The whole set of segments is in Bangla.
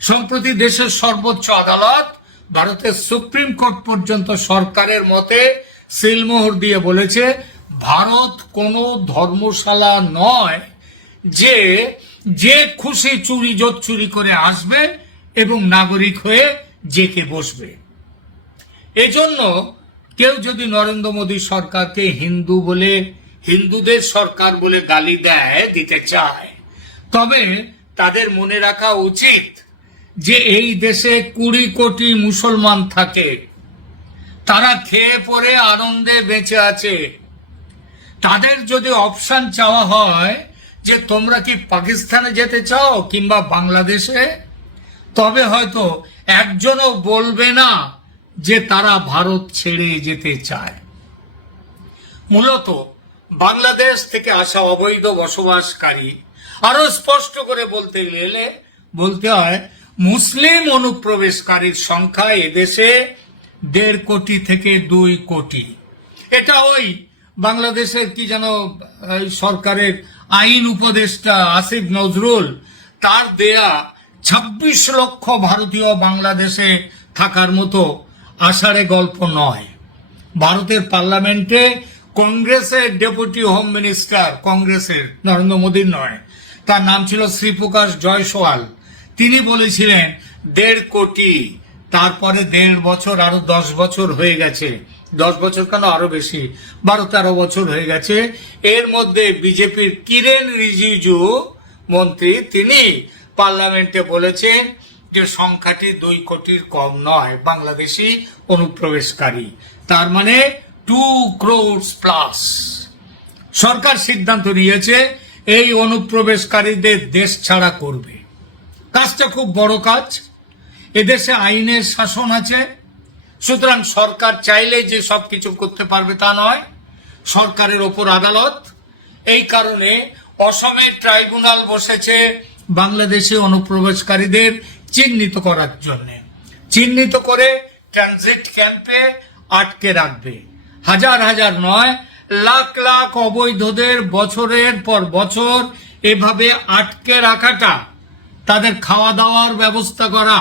সম্প্রতি দেশের সর্বোচ্চ আদালত ভারতের সুপ্রিম কোর্ট পর্যন্ত সরকারের মতে সিলমোহর দিয়ে বলেছে ভারত কোনো ধর্মশালা নয় যে যে খুশি চুরি জোচ্চুরি করে আসবে এবং নাগরিক হয়ে জেকে বসবে। এজন্য কেউ যদি নরেন্দ্র মোদী সরকারকে হিন্দু বলে, হিন্দুদের সরকার বলে গালি দিতে চায়, তবে তাদের মনে রাখা উচিত যে এই দেশে 20 কোটি মুসলমান থাকে, তারা খেয়ে পরে আনন্দে বেঁচে আছে। তাদের যদি অপশন চাওয়া হয় যে তোমরা কি পাকিস্তানে যেতে চাও কিংবা বাংলাদেশে, তবে হয়তো একজনও বলবে না যে তারা ভারত ছেড়ে যেতে চায়। মূলত বাংলাদেশ থেকে আসা অবৈধ বসবাসকারী, আরো স্পষ্ট করে বলতে হয় মুসলিম অনুপ্রবেশকারীর সংখ্যা এদেশে 1.5 কোটি থেকে 2 কোটি। এটা ওই বাংলাদেশের কি যেন সরকারের আইন উপদেষ্টা আসিফ নজরুল তার দেয়া 26 লক্ষ ভারতীয় বাংলাদেশে থাকার মতো আষাঢ়ে গল্প নয়। ভারতের পার্লামেন্টে কংগ্রেসের ডেপুটি হোম মিনিস্টার, কংগ্রেসের, নরেন্দ্র মোদীর নয়, তার নাম ছিল শ্রীপ্রকাশ জয়সওয়াল, তিনি বলেছিলেন 1.5 কোটি। তারপরে 1.5 বছর, আরো 10 বছর হয়ে গেছে, 10 বছর কেন আরো বেশি, 12-13 বছর হয়ে গেছে। এর মধ্যে বিজেপির কিরেন রিজিজু মন্ত্রী, তিনি পার্লামেন্টে বলেছেন যে সংখ্যাটি 2 কোটির কম নয় বাংলাদেশি অনুপ্রবেশকারী, তার মানে 2 crores প্লাস। সরকার সিদ্ধান্ত নিয়েছে এই অনুপ্রবেশকারীদের দেশ ছাড়া করবে। কাজটা খুব বড় কাজ। এদেশে আইনের শাসন আছে, সুতরাং সরকার চাইলে যে সবকিছু করতে পারবে তা নয়, সরকারের ওপর আদালত। এই কারণে অসমের ট্রাইব্যুনাল বসেছে বাংলাদেশি অনুপ্রবেশকারীদের চিহ্নিত করার জন্য, চিহ্নিত করে ট্রানজিট ক্যাম্পে আটকে রাখবে। হাজার হাজার নয়, লাখ লাখ অবৈধদের বছরের পর বছর এভাবে আটকে রাখাটা, তাদের খাওয়া দাওয়ার ব্যবস্থা করা,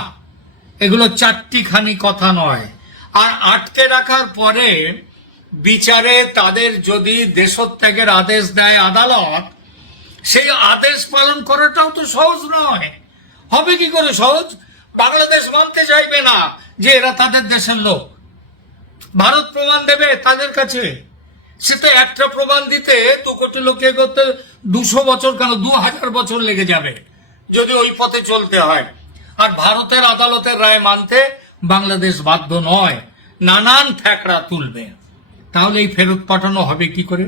এগুলো চারটিখানি কথা নয়। আর আটকে রাখার পরে বিচারে তাদের যদি দেশত্যাগের আদেশ দেয় আদালত, সেই আদেশ পালন করাটাও তো সহজ নয়। হবে কি করে সহজ? বাংলাদেশ মানতে চাইবে না যে এরা তাদের দেশের লোক। ভারত প্রমাণ দেবে তাদের কাছে, সেটা একটা প্রমাণ দিতে 2 কোটি লোককে করতে 200 বছর কেন 2000 বছর লেগে যাবে যদি ওই পথে চলতে হয়। আর ভারতের আদালতের রায় মানতে বাংলাদেশ বাধ্য নয়, নানান ফ্যাকড়া তুলবে। তাহলে এই ফেরত পাঠানো হবে কি করে?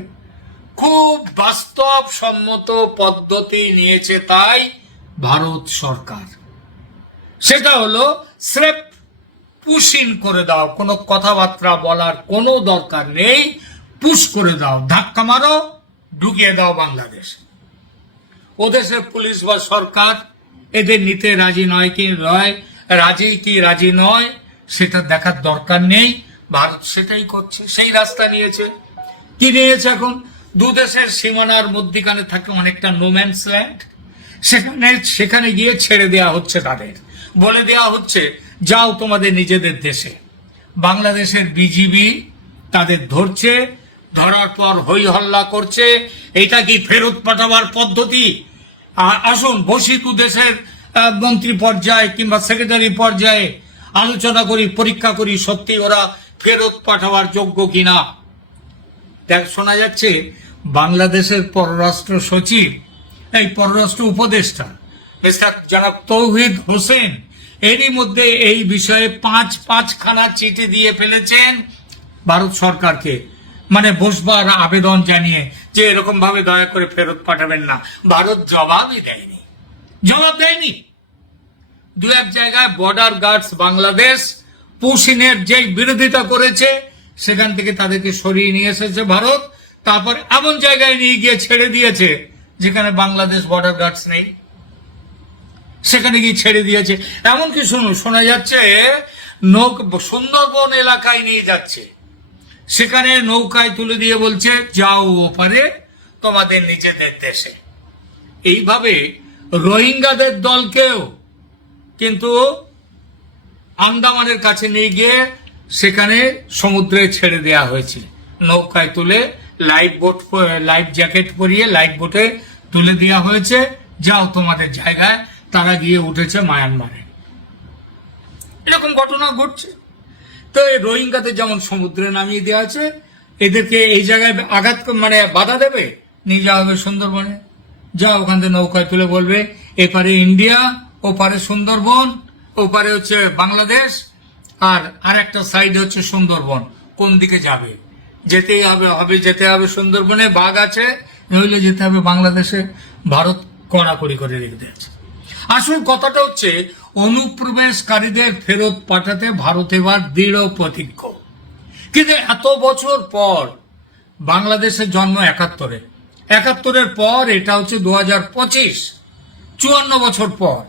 খুব বাস্তব সম্মত পদ্ধতি নিয়েছে তাই ভারত সরকার। সেটা হলো স্রেফ পুশ ইন করে দাও, কোনো কথাবার্তা বলার কোনো দরকার নেই, পুশ করে দাও, ধাক্কা মারো, ঢুকিয়ে দাও বাংলাদেশ। ও দেশের পুলিশ বা সরকার এদের নিতে রাজি নয় কি নয়, রাজি কি রাজি নয় সেটা দেখার দরকার নেই। ভারত সেটাই করছে, সেই রাস্তা নিয়েছে। কি নিয়েছে এখন? 2 দেশের সীমানার মধ্যখানে থাকে অনেকটা নোম্যান্স ল্যান্ড, সেখানে গিয়ে ছেড়ে দেওয়া হচ্ছে, তাদের বলে দেওয়া হচ্ছে যাও তোমাদের নিজেদের দেশে। বাংলাদেশের বিজিবি তাদের ধরছে, ধরার পর হই হল্লা করছে, এটা কি ফেরত পাঠাবার পদ্ধতি? আসুন বসি 2 দেশের মন্ত্রী পর্যায়ে কিংবা সেক্রেটারি পর্যায়ে আলোচনা করি, পরীক্ষা করি সত্যি ওরা ফেরত পাঠাবার যোগ্য কিনা। শোনা যাচ্ছে বাংলাদেশের পররাষ্ট্র সচিব, এই পররাষ্ট্র উপদেষ্টা মিস্টার জনাব তৌহিদ হোসেন, এরই মধ্যে এই বিষয়ে 5খানা চিঠি দিয়ে ফেলেছেন ভারত সরকারকে, মানে বসবার আবেদন জানিয়ে যে এরকম ভাবে দয়া করে ফেরত পাঠাবেন না। ভারত জবাবই দেয়নি, জবাব দেয়নি। 2-1 জায়গায় বর্ডার গার্ডস বাংলাদেশ পুশিনের যেই বিরোধিতা করেছে সেখান থেকে তাদেরকে সরিয়ে নিয়ে এসেছে ভারত, তারপর এমন জায়গায় নিয়ে গিয়ে ছেড়ে দিয়েছে যেখানে বাংলাদেশ বর্ডার গার্ডস নেই, সেখানে গিয়ে ছেড়ে দিয়েছে। এমনকি শোনা যাচ্ছে সুন্দরবন এলাকায় নিয়ে যাচ্ছে, সেখানে নৌকায় তুলে দিয়ে বলছে যাও ওপারে তোমাদের নিজেদের দেশে। এইভাবে রোহিঙ্গাদের দলকেও কিন্তু আন্দামানের কাছে নিয়ে গিয়ে সেখানে সমুদ্রে ছেড়ে দেয়া হয়েছে, নৌকায় তুলে লাইফ জ্যাকেট পরিয়ে লাইফ বোটে তুলে দেওয়া হয়েছে, যাও তোমাদের জায়গায়। তারা গিয়ে উঠেছে মায়ানমারে। এরকম ঘটনা ঘটছে। তো এই রোহিঙ্গাদের যেমন সমুদ্রে নামিয়ে দেওয়া আছে, এদেরকে এই জায়গায় আঘাত বাধা দেবে, নিয়ে যাওয়া হবে সুন্দরবনে। যা ওখান থেকে নৌকায় তুলে বলবে এপারে ইন্ডিয়া, ওপারে সুন্দরবন, ওপারে হচ্ছে বাংলাদেশ, আর একটা সাইডে হচ্ছে সুন্দরবন। কোন দিকে যাবে? যেতেই যেতে হবে সুন্দরবনে, বাঘ আছে, নইলে যেতে হবে বাংলাদেশে। ভারত কড়াকড়ি করে রেখে দিয়েছে। আসল কথাটা হচ্ছে অনুপ্রবেশকারীদের ফেরত পাঠাতে ভারত এবার দৃঢ় প্রতিজ্ঞ। কিন্তু এত বছর পর, বাংলাদেশের জন্ম ৭১-এর পর, এটা হচ্ছে ২০২৫, ৫৪ বছর পর।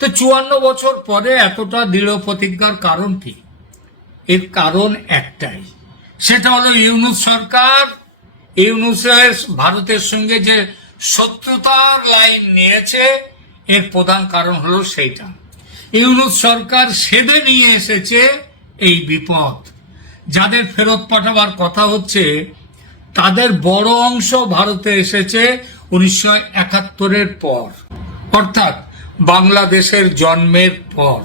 তো ৫৪ বছর পরে এতটা দৃঢ় প্রতিজ্ঞার কারণ কি? এর কারণ একটাই, সেটা হলো ইউনূস সরকার। ইউনূসের ভারতের সঙ্গে যে শত্রুতার লাইন নিয়েছে, এর প্রধান কারণ হলো সেইটা। ইউনূস সরকার সেদে নিয়ে এসেছে এই বিপদ। যাদের ফেরত পাঠাবার কথা হচ্ছে, তাদের বড় অংশ ভারতে এসেছে ১৯৭১-এর পর, অর্থাৎ বাংলাদেশের জন্মের পর।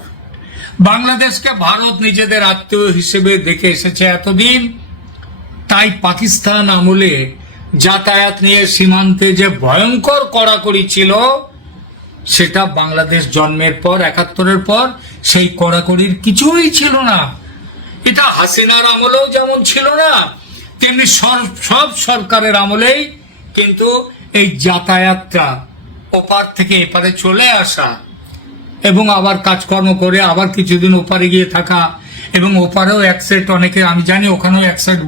বাংলাদেশকে ভারত নিজেদের আত্মীয় হিসেবে দেখে এসেছে এতদিন। তাই পাকিস্তান আমলে যাতায়াত নিয়ে সীমান্তে যে ভয়ঙ্কর কড়াকড়ি ছিল, সেটা বাংলাদেশ জন্মের পর, ৭১-এর পর সেই কড়াকড়ির কিছুই ছিল না। এটা হাসিনার আমলেও যেমন ছিল না, তেমনি সব সরকারের আমলেই কিন্তু এই যাতায়াতটা, ওপার থেকে এপারে চলে আসা এবং আবার কাজকর্ম করে আবার কিছুদিন ওপারে গিয়ে থাকা, এবং ওপারেও এক সেট, অনেকে আমি জানি ওখানেও এক সেট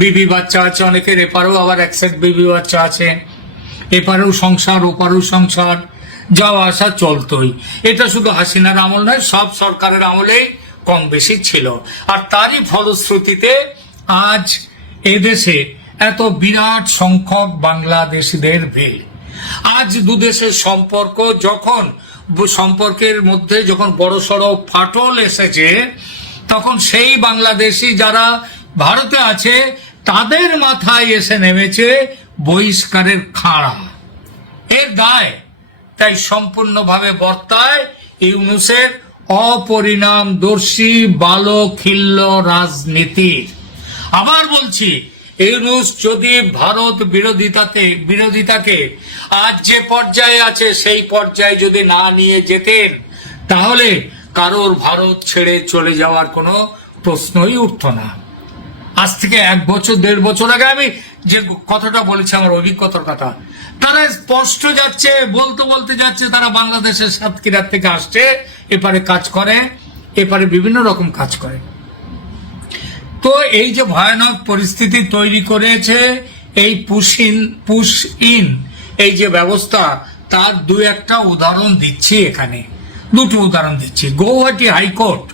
বিবি বাচ্চা আছে, অনেকের এপারেও আবার এক সেট বিবি বাচ্চা আছে, এপারেও সংসার ওপারেও সংসার, যাওয়া আসা চলতোই। এটা শুধু হাসিনার আমল নয়, সব সরকারের আমলেই কম বেশি ছিল। আর তারই ফলশ্রুতিতে আজ এদেশে এত বিরাট সংখ্যক বাংলাদেশিদের ভিড়। আজ দুদেশের সম্পর্কের মধ্যে যখন বড়সড় ফাটল এসেছে, তখন সেই বাংলাদেশি যারা ভারতে আছে, তাদের মাথায় এসে নেমেছে বহিষ্কারের খাড়া। এর দায় তাই সম্পূর্ণভাবে বর্তায় ইউনূসের অপরিণামদর্শী বালখিল্য রাজনীতির। আবার বলছি, ইউনূস যদি ভারত বিরোধিতাকে আজ যে পর্যায়ে আছে সেই পর্যায়ে যদি না নিয়ে যেতেন, তাহলে কারোর ভারত ছেড়ে চলে যাওয়ার কোনো প্রশ্নই উঠত না। আজ থেকে ১ বছর ১.৫ বছর আগে আমি যে কথাটা বলেছি, আমার অভিজ্ঞতার কথা, তারা স্পষ্ট বলতে যাচ্ছে তারা বাংলাদেশের সাতক্ষীরার থেকে আসছে, এপারে কাজ করে, এপারে বিভিন্ন রকম কাজ করে। তো এই যে ভয়ানক পরিস্থিতি তৈরি করেছে এই পুশ ইন এই যে ব্যবস্থা, তার দু একটা উদাহরণ দিচ্ছি এখানে, দুটো উদাহরণ দিচ্ছি। গৌহাটি হাইকোর্ট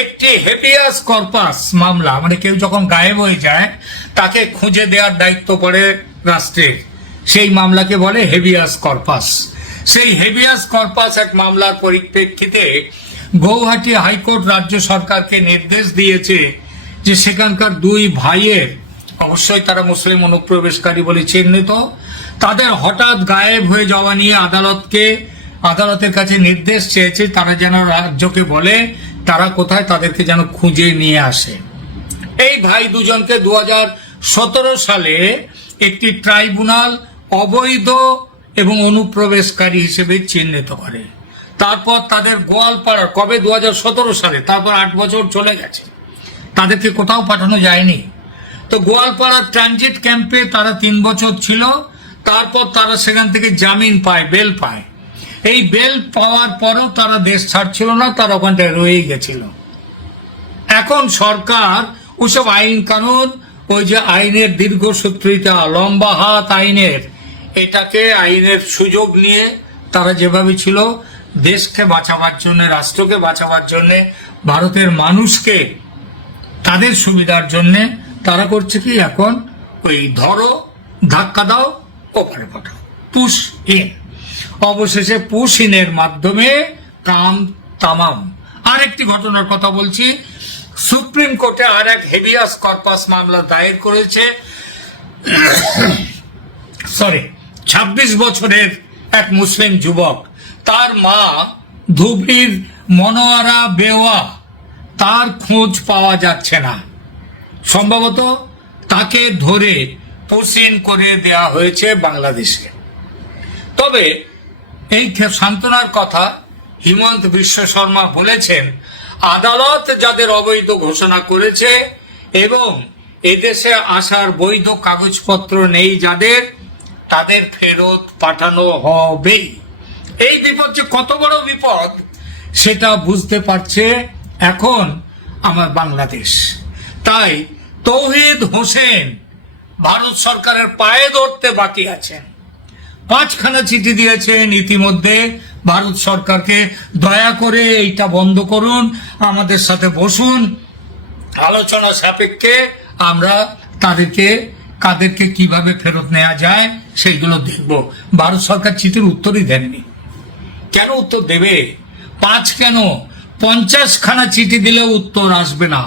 একটি হেভিয়াস কর্পাস মামলা, কেউ যখন গায়েব হয়ে যায় তাকে খুঁজে দেওয়ার দায়িত্ব পড়ে রাষ্ট্রের, সেই মামলাকে বলে হেভিয়াস কর্পাস। সেই হেভিয়াস কর্পাস এক মামলার পরিপ্রেক্ষিতে গৌহাটি হাইকোর্ট রাজ্য সরকারকে নির্দেশ দিয়েছে যে সেখানকার ২ ভাইয়ের, অবশ্যই তারা মুসলিম অনুপ্রবেশকারী বলে চিহ্নিত, তাদের হঠাৎ গায়েব হয়ে যাওয়া নিয়ে আদালতের কাছে নির্দেশ চেয়েছে, তারা যেন রাজ্যকে বলে তারা কোথায়, তাদেরকে যেন খুঁজে নিয়ে আসে। এই ভাই দুজনকে ২০১৭ সালে একটি ট্রাইব্যুনাল অবৈধ এবং অনুপ্রবেশকারী হিসেবে চিহ্নিত করে। তারপর তাদের গোয়ালপাড়া, কবে ২০১৭ সালে, তারপর ৮ বছর চলে গেছে, তাদেরকে কোথাও পাঠানো যায়নি। তো গোয়ালপাড়ার ট্রানজিট ক্যাম্পে তারা ৩ বছর ছিল। তারপর তারা সেখান থেকে জামিন পায়, বেল পায়। এই বেল পাওয়ার পরও তারা দেশ ছাড়ছিল না, তারা ওখানটায় রয়েই গেছিল। এখন সরকার ওসব আইন কানুন, ওই যে আইনের দীর্ঘসূত্রিতা, লম্বা হাত আইনের, এটাকে আইনের সুযোগ নিয়ে তারা যেভাবে ছিল দেশকে বাঁচাবার জন্য, রাষ্ট্রকে বাঁচাবার জন্য, ভারতের মানুষকে তাদের সুবিধার জন্য তারা করছে কি, এখন ওই ধরো, ধাক্কা দাও, ওপারে পাঠাও, পুশ ইন। অবশেষে পুশ ইনের মাধ্যমে কাম তামাম। আরেকটি ঘটনার কথা বলছি, সুপ্রিম কোর্টে আর এক হেভিয়াস কর্পাস মামলা দায়ের করেছে 26 বছরের এক মুসলিম যুবক। তার মা ধুবড়ির মনোয়ারা বেওয়া, তার খোঁজ পাওয়া যাচ্ছে না। সম্ভবত তাকে ধরে পোস্টিং করে দেয়া হয়েছে বাংলাদেশে। তবে এই সান্ত্বনার কথা হিমন্ত বিশ্ব শর্মা বলেছেন, আদালত যাদের অবৈধ ঘোষণা করেছে এবং এদেশে আসার বৈধ কাগজপত্র নেই যাদের, তাদের ফেরত পাঠানো হবেই। এই বিপদ যে কত বড় বিপদ সেটা বুঝতে পারছে এখন আমার বাংলাদেশ। তাই তৌহিদ হোসেন ভারত সরকারের পায়ে ধরতে বাকি আছেন। 5খানা চিঠি দিয়েছেন ইতিমধ্যে ভারত সরকারকে, দয়া করে এইটা বন্ধ করুন, আমাদের সাথে বসুন, আলোচনা সাপেক্ষে আমরা কাদেরকে কিভাবে ফেরত নেওয়া যায় সেইগুলো দেখব। ভারত সরকার চিঠির উত্তরই দেননি। কেন উত্তর দেবে? 5 কেন 50খানা চিঠি দিলেও উত্তর আসবে না।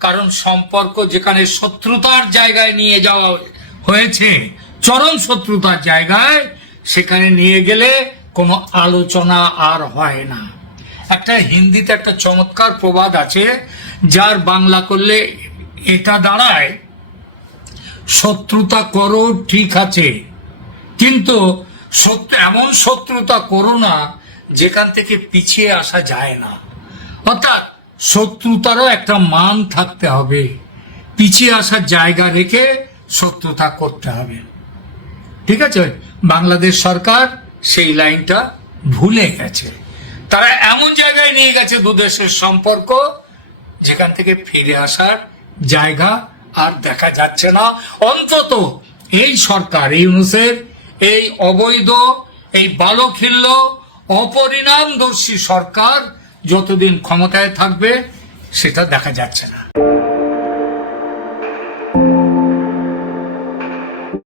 কারণ সম্পর্ক যেখানে শত্রুতার জায়গায় নিয়ে যাওয়া হয়েছে, চরম শত্রুতার জায়গায়, সেখানে নিয়ে গেলে কোনো আলোচনা আর হয় না। একটা হিন্দিতে একটা চমৎকার প্রবাদ আছে, যার বাংলা করলে এটা দাঁড়ায়, শত্রুতা করো ঠিক আছে, কিন্তু এমন শত্রুতা করো না যেখান থেকে পিছিয়ে আসা যায় না। অর্থাৎ শত্রুতারও একটা মান থাকতে হবে, পিছিয়ে আসার জায়গা রেখে শত্রুতা করতে হবে। ঠিক আছে? বাংলাদেশ সরকার সেই লাইনটা ভুলে গেছে। তারা এমন জায়গায় নিয়ে গেছে দুদেশের সম্পর্ক যেখান থেকে ফিরে আসার জায়গা আর দেখা যাচ্ছে না। অন্তত এই সরকার, এই ইউনূসের এই অবৈধ, এই বালখিল্য, অপরিণামদর্শী সরকার যতদিন ক্ষমতায় থাকবে সেটা দেখা যাচ্ছে না।